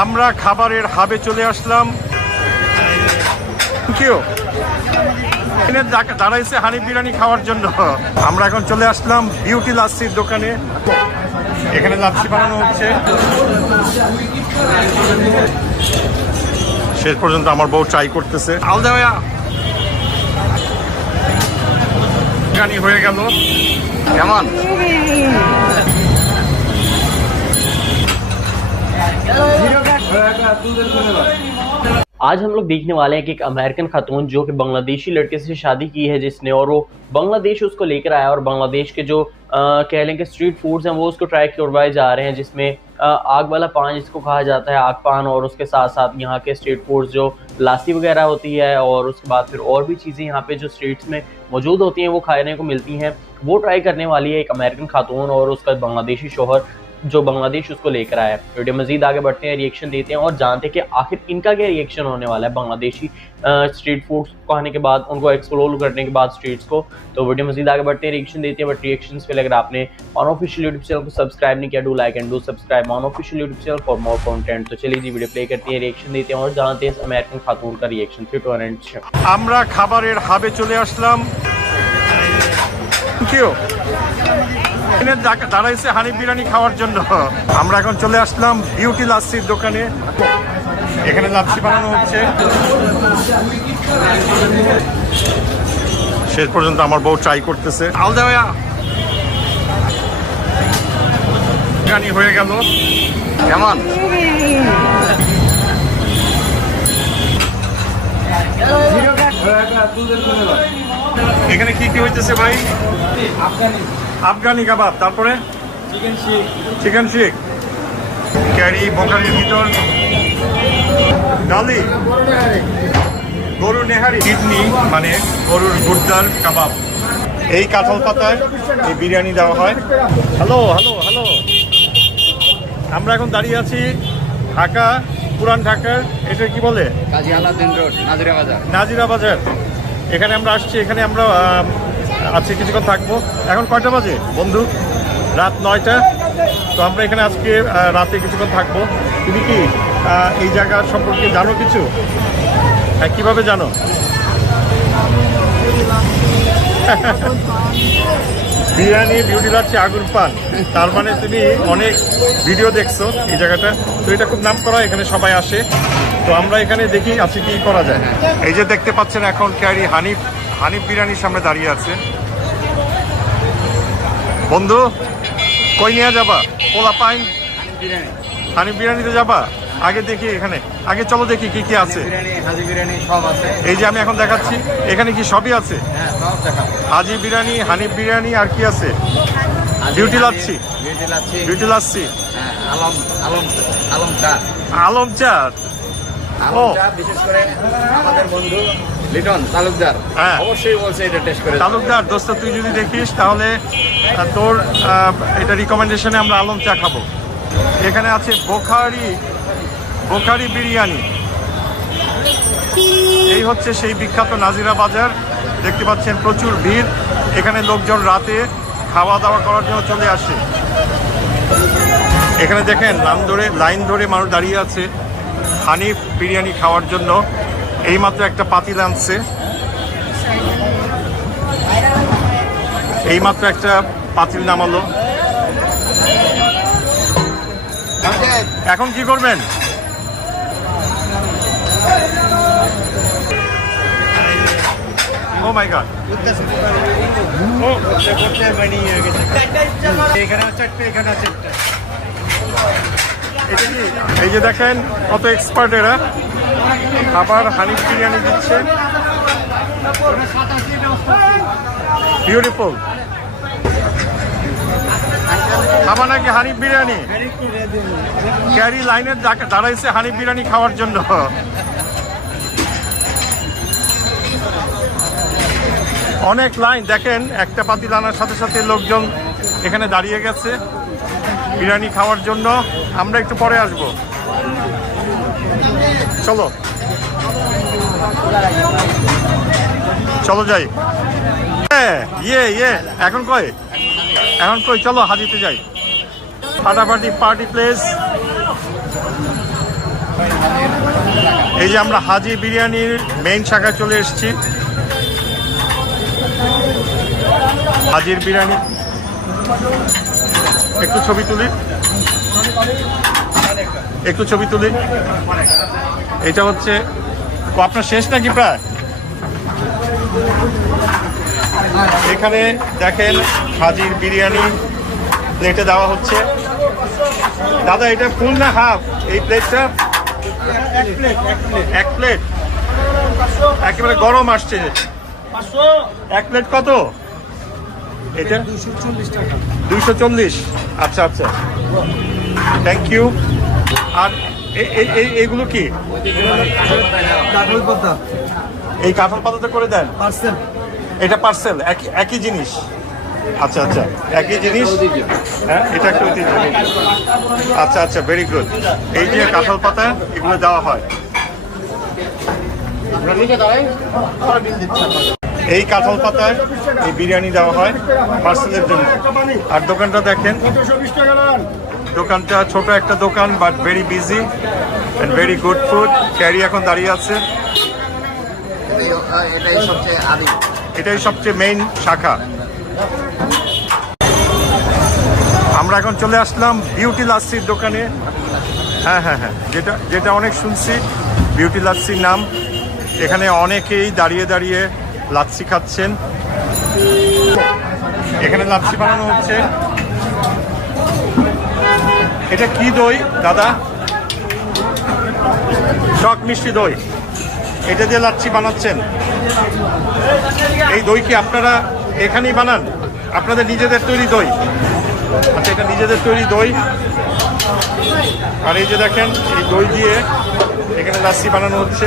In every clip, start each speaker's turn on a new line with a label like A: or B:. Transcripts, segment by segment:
A: আমরা খাবারের হাবে চলে আসলাম। কেউ এখানে দাঁড়াইছে হানি বিরিয়ানি খাওয়ার জন্য। আমরা এখন চলে আসলাম বিউটি লাচ্ছির দোকানে। এখানে লাচ্ছি বানানো হচ্ছে। শেষ পর্যন্ত আমার বউ ট্রাই করতেছে। আলদা ভাইয়া। বিরিয়ানি হয়ে গেল। কেমন?
B: آج ہم لوگ دیکھنے والے ہیں کہ ایک امریکن خاتون جو کہ بنگلہ دیشی لڑکے سے شادی کی ہے جس نے اور وہ بنگلہ دیش اس کو لے کر آیا اور بنگلہ دیش کے جو کہہ لیں کہ اسٹریٹ فوڈز ہیں وہ اس کو ٹرائی کروائے جا رہے ہیں جس میں آگ والا پان جس کو کہا جاتا ہے، آگ پان اور اس کے ساتھ ساتھ یہاں کے اسٹریٹ فوڈز جو لاسی وغیرہ ہوتی ہے اور اس کے بعد پھر اور بھی چیزیں یہاں پہ جو اسٹریٹس میں موجود ہوتی ہیں وہ کھانے کو ملتی ہیں، وہ ٹرائی کرنے والی ہے ایک امریکن خاتون اور اس کا بنگلہ دیشی شوہر جو بنگلہ دیش اس کو لے کر آیا ہے۔ ویڈیو مزید آگے بڑھتے ہیں ریئیکشن دیتے ہیں اور جانتے ہیں کہ آخر ان کا کیا ریئیکشن ہونے والا ہے بنگلہ دیشی اسٹریٹ فوڈ کو آنے کے بعد، ان کو ایکسپلور کرنے کے بعد اسٹریٹس کو۔ تو ویڈیو مزید آگے بڑھتے ہیں ریئیکشن دیتے ہیں بٹ ریاکشن پہ اگر آپ نے آن آفیشیل یوٹیوب چینل کو سبسکرائب نہیں کیا ڈو لائک اینڈ ڈو سبسکرائب آن آفیشیل یوٹیوب چینل فار مور کانٹینٹ تو چلیے جی ویڈیو پلے کرتے ہیں ریئیکشن دیتے ہیں اور جانتے ہیں امیرکن خاتون کا ریئیکشن تھری ٹورنٹ
A: আমরা خبر হাবে চলে আসলাম। থ্যাংক দাঁড়াইছে হানি বিরিয়ানি খাওয়ার জন্য। আমরা এখন চলে আসলাম বিউটি লাচ্ছির দোকানে। এখানে লাচ্ছি বানানো হচ্ছে। শেষ পর্যন্ত আমার বউ ট্রাই করতেছে। আলদা ভাইয়া। বিরিয়ানি হয়ে গেল। কেমন? এখানে কি কি হইতেছে ভাই? আফগানি কাবাব তারপরে?
C: চিকেন শিক
A: চিকেন শিক ক্যারি বকারির ভিতর। ডালি। গরু নেহারি। কিডনি মানে গরুর গুর্দার কাবাব। এই কাঁঠাল পাতায় এই বিরিয়ানি দেওয়া হয়। Hello hello hello. আমরা এখন দাঁড়িয়ে আছি ঢাকা পুরান ঢাকার এটা কি বলে?
C: কাজী আলাদিন রোড নাজিরা বাজার।
A: নাজিরা বাজার। এখানে আমরা আসছি এখানে আমরা আছি কিছুক্ষণ থাকব। এখন কয়টা বাজে? বন্ধু, রাত নয়টা। তো আমরা এখানে আজকে রাতে কিছুক্ষণ থাকব। তুমি কি এই জায়গা সম্পর্কে জানো কিছু? হ্যাঁ কীভাবে জানো? বিরিয়ানি বিউটি লাচ্ছি আগুন পান। তার মানে তুমি অনেক ভিডিও দেখছ এই জায়গাটা। তো এটা খুব নাম করা এখানে সবাই আসে। তো আমরা এখানে দেখি আছে কি করা যায়। এই যে দেখতে পাচ্ছেন এখন ক্যারি হানিফ হানিফ বিরিয়ানির সামনে দাঁড়িয়ে আছে। বন্ধু কই নিয়ে যাবা? পোলা পাইন? হানিফ বিরিয়ানিতে যাবা? আগে দেখি এখানে। আগে চলো দেখি কি কি আছে।
C: হাজি বিরিয়ানি সব আছে।
A: এই যে আমি এখন দেখাচ্ছি এখানে কি সবই আছে?
C: হ্যাঁ সব দেখা
A: হাজি বিরিয়ানি হানিফ বিরিয়ানি আর কি আছে? বিউটি লাচ্ছি।
C: বিউটি লাচ্ছি। হ্যাঁ আলম আলম আলম চা
A: আলম চার
C: আলম
A: ও।
C: বিশেষ করে আমাদের বন্ধু লিটন তালুকদার।
A: হ্যাঁ।
C: অবশ্যই বলছে এটা টেস্ট করে।
A: তালুকদার দোস্ত তুই যদি দেখিস তাহলে তোর এটা রিকমেন্ডেশনে আমরা আলম চা খাব। এখানে আছে বোখারি বোখারি বিরিয়ানি। এই হচ্ছে সেই বিখ্যাত নাজিরা বাজার। দেখতে পাচ্ছেন প্রচুর ভিড়। এখানে লোকজন রাতে খাওয়া দাওয়া করার জন্য চলে আসে। এখানে দেখেন, লাইন ধরে লাইন ধরে মানুষ দাঁড়িয়ে আছে হানিফ বিরিয়ানি খাওয়ার জন্য। এইমাত্র একটা পাতিল আনছে। এইমাত্র একটা পাতিল নামালো। এখন কি করবেন? Oh my god? এই যে দেখেন কত এক্সপার্ট এরা। আবার হানিফ বিরিয়ানি দিচ্ছে। বিউটিফুল খাবা নাকি হানিফ বিরিয়ানি? ক্যারি লাইনের দা- দাঁড়াইছে হানিফ বিরিয়ানি খাওয়ার জন্য। অনেক লাইন, দেখেন, একটা পাতিল আনার সাথে সাথে লোকজন এখানে দাঁড়িয়ে গেছে বিরিয়ানি খাওয়ার জন্য। আমরা একটু পরে আসব। চলো। চলো যাই। ইয়ে ইয়ে এখন কই? এখন কই? চলো হাজিতে যাই। ফাটাফাটি পার্টি প্লেস। এই যে আমরা হাজি বিরিয়ানির মেইন শাখায় চলে এসেছি। হাজির বিরিয়ানি। একটু ছবি তুলি। একটু ছবি তুলি। এটা হচ্ছে আপনার শেষ নাকি প্রায়? এখানে দেখেন হাজির বিরিয়ানি প্লেটে দেওয়া হচ্ছে। দাদা, এটা ফুল না হাফ এই প্লেটটা এক প্লেট একেবারে গরম আসছে। এক প্লেট কত? এটা? দুইশো চল্লিশ। আচ্ছা আচ্ছা। থ্যাংক ইউ আর এ- এ- এ- এগুলো কি? এই কাঁঠাল পাতাতে করে দেন?
D: পার্সেল।
A: এটা পার্সেল একই একই জিনিস। আচ্ছা আচ্ছা। একই জিনিস? হ্যাঁ এটা একটা ঐতিহ্য। আচ্ছা আচ্ছা ভেরি গুড এই যে কাঁঠাল পাতা এগুলো দেওয়া হয়। এই কাঁঠাল পাতায় এই বিরিয়ানি দেওয়া হয় পার্সেলের জন্য। আর দোকানটা দেখেন। দোকানটা ছোট একটা দোকান but very busy and very good food carry এখন দাঁড়িয়ে আছে।
C: এটাই সবচেয়ে
A: মেইন শাখা। আমরা এখন চলে আসলাম বিউটি লাচ্ছির দোকানে। হ্যাঁ হ্যাঁ হ্যাঁ। যেটা যেটা অনেক শুনছি বিউটি লাচ্ছির নাম। এখানে অনেকেই দাঁড়িয়ে দাঁড়িয়ে লাচ্ছি খাচ্ছেন। এখানে লাচ্ছি বানানো হচ্ছে। এটা কি দই, দাদা? টক মিষ্টি দই। এটা দিয়ে লাচ্ছি বানাচ্ছেন। এই দই কি আপনারা এখানেই বানান? আপনাদের নিজেদের তৈরি দই। আচ্ছা এটা নিজেদের তৈরি দই। আর এই যে দেখেন, এই দই দিয়ে এখানে লাচ্ছি বানানো হচ্ছে।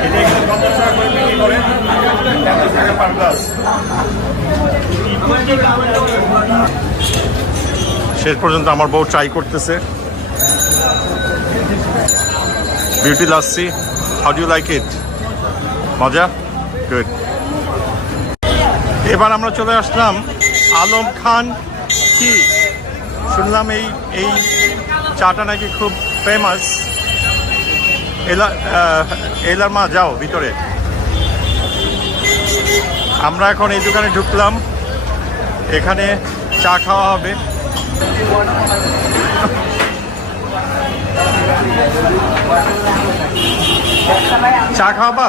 A: এটা এখানে পঞ্চাশ টাকা করে বিক্রি করে পঞ্চাশ টাকা পার গ্লাস শেষ পর্যন্ত আমার বউ ট্রাই করতেছে। Beauty lassi how do like it মজা? গুড এবার আমরা চলে আসলাম আলম খান কি? শুনলাম এই এই চাটা নাকি খুব ফেমাস এলা এলার মা, যাও ভিতরে। আমরা এখন এই দোকানে ঢুকলাম। এখানে চা খাওয়া হবে। চা খাওয়াবা?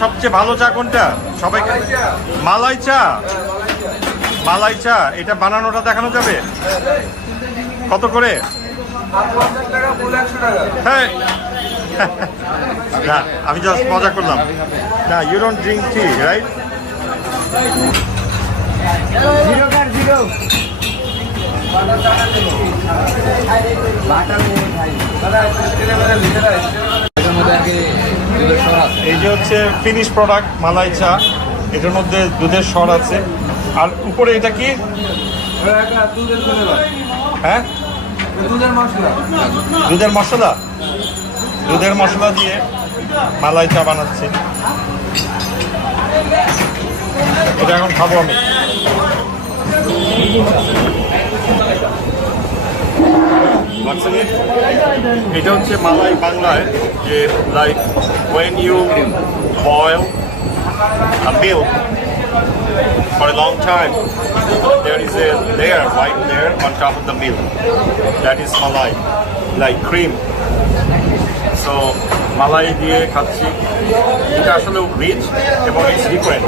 A: সবচেয়ে ভালো চা কোনটা? সবাই মালাই চা। মালাই চা, এটা বানানোটা দেখানো যাবে? কত করে? হ্যাঁ। না, আমি জাস্ট মজা করলাম। না you don't drink tea right
D: zero car zero
A: এই যে হচ্ছে ফিনিশ প্রোডাক্ট মালাই চা এটার মধ্যে দুধের স্বর আছে। আর উপরে এটা কি? হ্যাঁ?
D: দুধের মশলা।
A: দুধের মশলা? দিয়ে মালাই চা বানাচ্ছে। এটা এখন খাব আমি? এটা হচ্ছে মালাই বাংলায় যে like when you boil a milk for a long time there is a layer white layer on top of the milk that is malai like cream so malai দিয়ে খাচ্ছি এটা আসলে রিচ এবং ইটস লিকুইড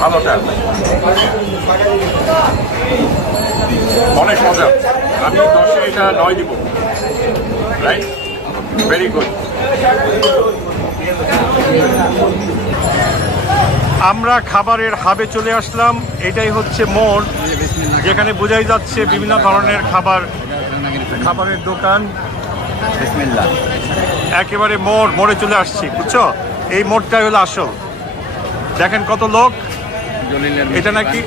A: ভালোটা। অনেক মজা। আমি দশে এটা নয় দিব। রাইট ভেরি গুড আমরা খাবারের হাবে চলে আসলাম। এটাই হচ্ছে মোড় যেখানে বোঝাই যাচ্ছে বিভিন্ন ধরনের খাবার। খাবারের দোকান। একেবারে মোড় মোড়ে চলে আসছি বুঝছ? এই মোড়টাই হলো আসল। দেখেন কত লোক। এটা নাকি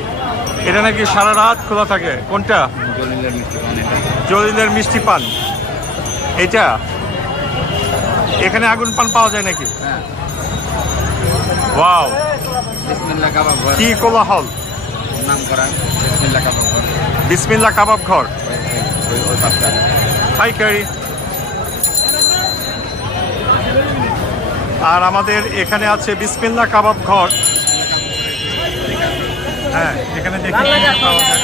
A: এটা নাকি সারা রাত খোলা থাকে? কোনটা?
C: জলিলের মিষ্টি পান এটা।
A: জলিলের মিষ্টি পান। এটা? এখানে আগুন পান পাওয়া যায় নাকি?
C: হ্যাঁ।
A: ওয়াও। কি কোলাহল।
C: নাম করা। বিসমিল্লাহ কাবাব ঘর।
A: বিসমিল্লা কাবাব ঘর। হাই ক্যারি আর আমাদের এখানে আছে বিসমিল্লা কাবাব ঘর। হ্যাঁ এখানে দেখি পাওয়া যায়।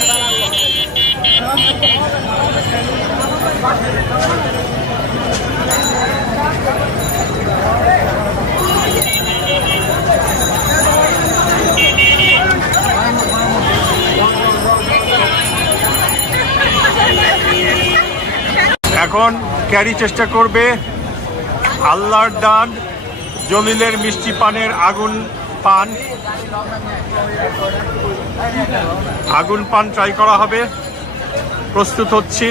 A: এখন ক্যারি চেষ্টা করবে আল্লাহর দান জলিলের মিষ্টি পানের আগুন পান। আগুন পান ট্রাই করা হবে। প্রস্তুত হচ্ছি।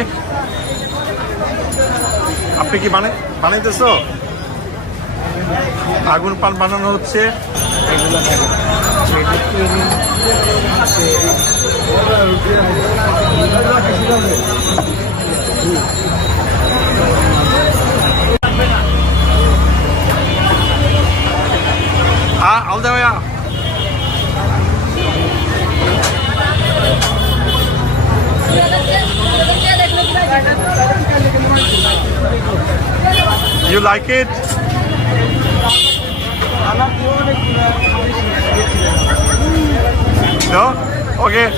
A: আপনি কি বানাই বানাইতেছো? আগুন পান বানানো হচ্ছে। Like it? No? Okay.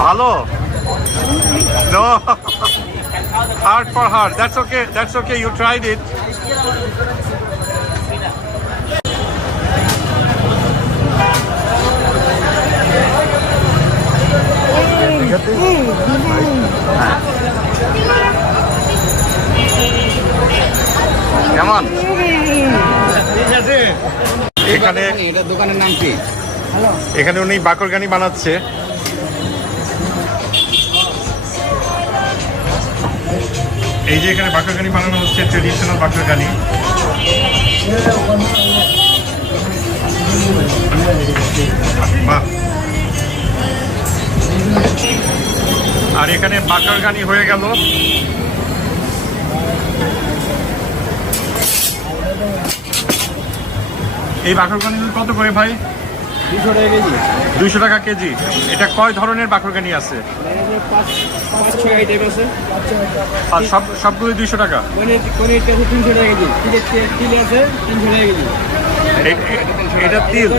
A: Hello? No. hard for hard. That's okay. That's okay. You tried it.
C: কেমন?
A: এখানে
C: এটা দোকানের নাম কি?
A: এখানে উনি বাকরগানি বানাচ্ছে। এই যে এখানে বাকরগানি বানানো হচ্ছে ট্রেডিশনাল বাকরগানি এখানে বাকরগানি হয়ে গেল। এই বাকরগানি কত করে ভাই?
D: দুশো টাকা কেজি।
A: দুইশো টাকা কেজি। এটা কয় ধরনের বাকরগানি আছে? সব সবগুলো দুইশো টাকা?
D: তিনশো টাকা কেজি। তেল আছে তিনশো টাকা কেজি।
A: এটা তিল?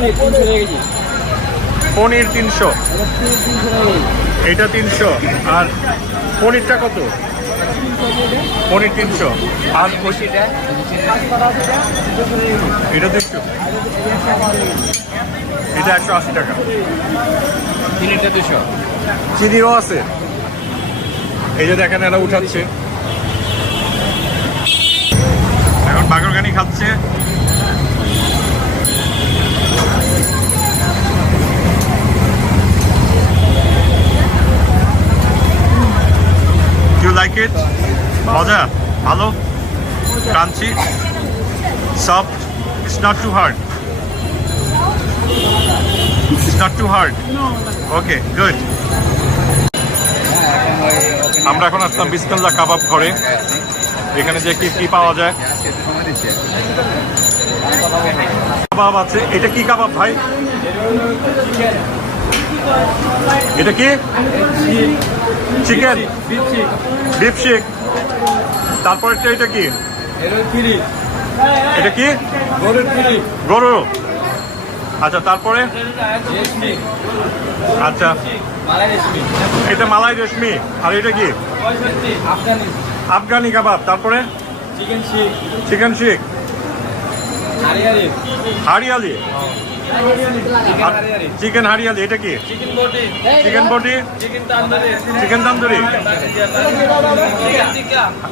D: পনির তিনশো।
A: তিনশো
D: টাকা
A: এটা তিনশো। আর পনিরটা কত? পনির তিনশো। আর এটা দুশো। এটা একশো আশি টাকা।
C: তিনটা দুশো।
A: চিনিও আছে। এই যে দেখেন এরা উঠাচ্ছে। এখন বাগরগানি খাচ্ছে। ইট মজা, ভালো crunchy soft it's not too hard it's not too hard okay good আমরা এখন আসলাম বিসমিল্লা কাবাব ঘরে। এখানে যে কি কি পাওয়া যায়? কাবাব আছে। এটা কি কাবাব ভাই? এটা কি? চিকেন বিফ শিক তারপর এটা কি?
D: এটা
A: এটা কি?
D: গরুর ফিরি
A: গরু। আচ্ছা তারপরে? আচ্ছা। এটা মালাই রেশমি। আর এটা কি?
D: আফগানি।
A: কাবাব। তারপরে?
D: চিকেন শিক।
A: চিকেন শিক। হারিয়ালি। চিকেন হারিয়ালি, এটা কি?
D: Chicken boti?
A: Chicken
D: tandoori?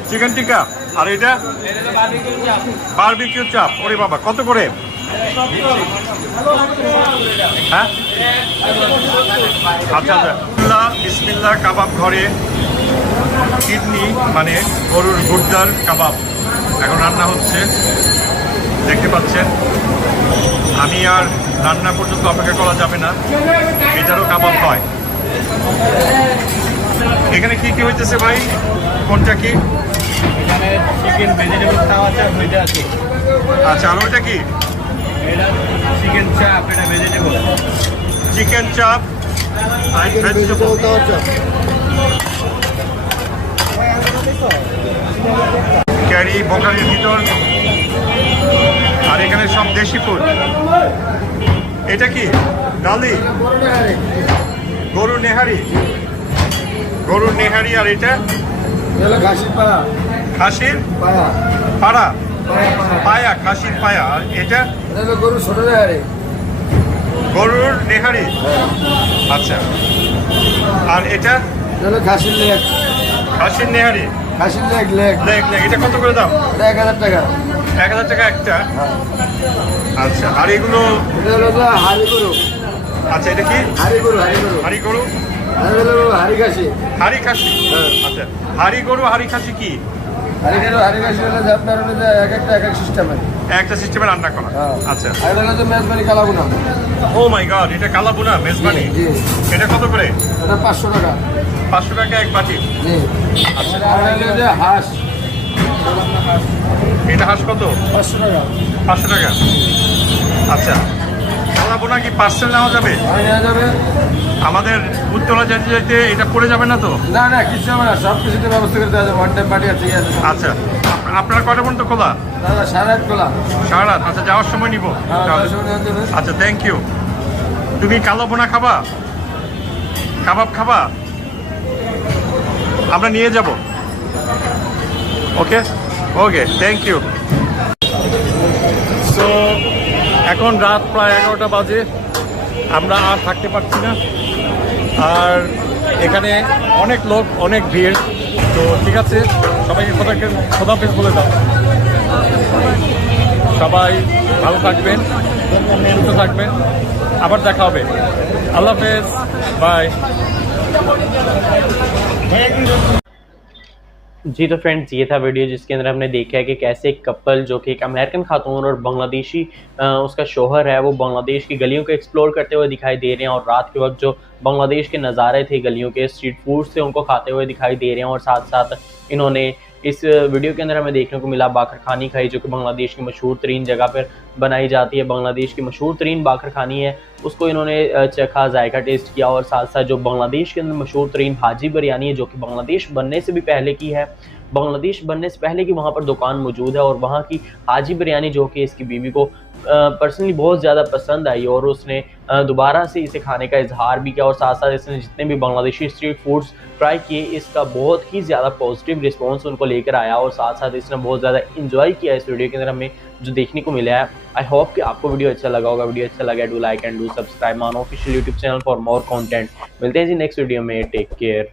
A: Chicken
D: tikka.
A: আর এটা?
D: বারবিকিউ চাপ।
A: ওরে বাবা, কত করে? হ্যাঁ? আচ্ছা আচ্ছা। বিসমিল্লাহ কাবাব ঘরে কিডনি মানে গরুর গুর্দার কাবাব। এখন রান্না হচ্ছে দেখতে পাচ্ছেন। আমি আর রান্না পর্যন্ত অপেক্ষা করা যাবে না। এটারও কাবাব হয়। এখানে কি কি হইতেছে ভাই? কোনটা কি?
D: এখানে চিকেন ভেজিটেবল আছে
A: আচ্ছা আর ওইটা কি?
D: এটা চিকেন চাপ এটা ভেজিটেবল
A: চিকেন চাপ আর ভেজিটেবল ক্যারি বোকারির ভিতর। আর এখানে সব দেশি ফুড এটা কি? ডালি? গরুর নেহারি। গরুর নেহারি আর এটা? খাসির?
C: পাড়া।
A: পায়া খাসির পায়া। আর এটা?
C: গরু ছোট
A: গরুর নেহারি। আচ্ছা। আর এটা?
C: লেগ
A: খাসির নেহারি।
C: ঘাসির লেগ লেগ
A: লেগ লেগ এটা কত করে দাম?
C: এক হাজার টাকা।
A: এক হাজার টাকা একটা। আচ্ছা আর এগুলো?
C: হাড়ি গরু
A: আচ্ছা এটা কি?
C: হাড়ি গরু? হাড়ি গরু
A: হাড়ি গরু
C: হাড়ি ঘাসি
A: হাড়ি খাসি। আচ্ছা হাড়ি গরু হাড়ি খাসি কি?
C: একটা এক এক সিস্টেমে
A: রান্না করা। আচ্ছা।
C: যে mezbani kala bhuna
A: oh my god এটা কালাবুনা মেজবানি এটা কত করে?
C: এটা পাঁচশো টাকা।
A: পাঁচশো টাকা এক বাটি।
C: যে হাঁস।
A: এটা হাঁস কত?
C: পাঁচশো টাকা।
A: পাঁচশো টাকা। আচ্ছা কালাবুনা কি পার্সেল নেওয়া যাবে?
C: আর নেওয়া যাবে।
A: আমাদের উত্তরা যেতে যেতে এটা পড়ে যাবে না তো?
C: না না কিছু হবে না সব কিছুতে ব্যবস্থা করে দেওয়া যাবে। ওয়ান টাইম পার্টি আছে
A: আচ্ছা আপ- আপনারা কটা পর্যন্ত খোলা?
C: দাদা সাড়ে আট গোলা
A: সারা রাত আচ্ছা যাওয়ার সময় নিব।
C: হ্যাঁ
A: আচ্ছা থ্যাংক ইউ তুমি কালো বোনা খাবা? কাবাব খাবা? আমরা নিয়ে যাব। Okay okay thank you so এখন রাত প্রায় এগারোটা বাজে। আমরা আর থাকতে পারছি না। আর এখানে অনেক লোক, অনেক ভিড়। তো ঠিক আছে, সবাইকে খোদা খোদাফেজ বলে দাও। সবাই ভালো থাকবেন, সুস্থ থাকবেন। আবার দেখা হবে। আল্লাহ হাফেজ বাই
B: جی تو فرینڈز، یہ تھا ویڈیو جس کے اندر ہم نے دیکھا ہے کہ کیسے ایک کپل جو کہ ایک امریکن خاتون اور بنگلہ دیشی اس کا شوہر ہے، وہ بنگلہ دیش کی گلیوں کو ایکسپلور کرتے ہوئے دکھائی دے رہے ہیں اور رات کے وقت جو بنگلہ دیش کے نظارے تھے گلیوں کے اسٹریٹ فورس سے ان کو کھاتے ہوئے دکھائی دے رہے ہیں اور ساتھ ساتھ انہوں نے اس ویڈیو کے اندر ہمیں دیکھنے کو ملا باکر خانی کھائی جو کہ بنگلہ دیش کی مشہور ترین جگہ پر بنائی جاتی ہے، بنگلہ دیش کی مشہور ترین باکر خانی ہے۔ اس کو انہوں نے چکھا، ذائقہ ٹیسٹ کیا اور ساتھ ساتھ جو بنگلہ دیش کے اندر مشہور ترین حاجی بریانی ہے جو کہ بنگلہ دیش بننے سے بھی پہلے کی ہے۔ بنگلہ دیش بننے سے پہلے کی وہاں پر دکان موجود ہے اور وہاں کی حاجی بریانی جو کہ اس کی بیوی کو پرسنلی بہت زیادہ پسند آئی اور اس نے دوبارہ سے اسے کھانے کا اظہار بھی کیا اور ساتھ ساتھ اس نے جتنے بھی بنگلہ دیشی اسٹریٹ فوڈز ٹرائی کیے، اس کا بہت ہی زیادہ پازیٹیو رسپانس ان کو لے کر آیا اور ساتھ ساتھ اس نے بہت زیادہ انجوائے کیا اس ویڈیو کے اندر ہمیں، جو دیکھنے کو ملا ہے۔ آئی ہوپ کہ آپ کو ویڈیو اچھا لگا ہوگا۔ ویڈیو اچھا لگا ڈو لائک اینڈ ڈو سبسکرائب مان آفیشیل یوٹیوب چینل فار مور کانٹینٹ ملتے ہیں جی نیکسٹ ویڈیو میں۔ ٹیک کیئر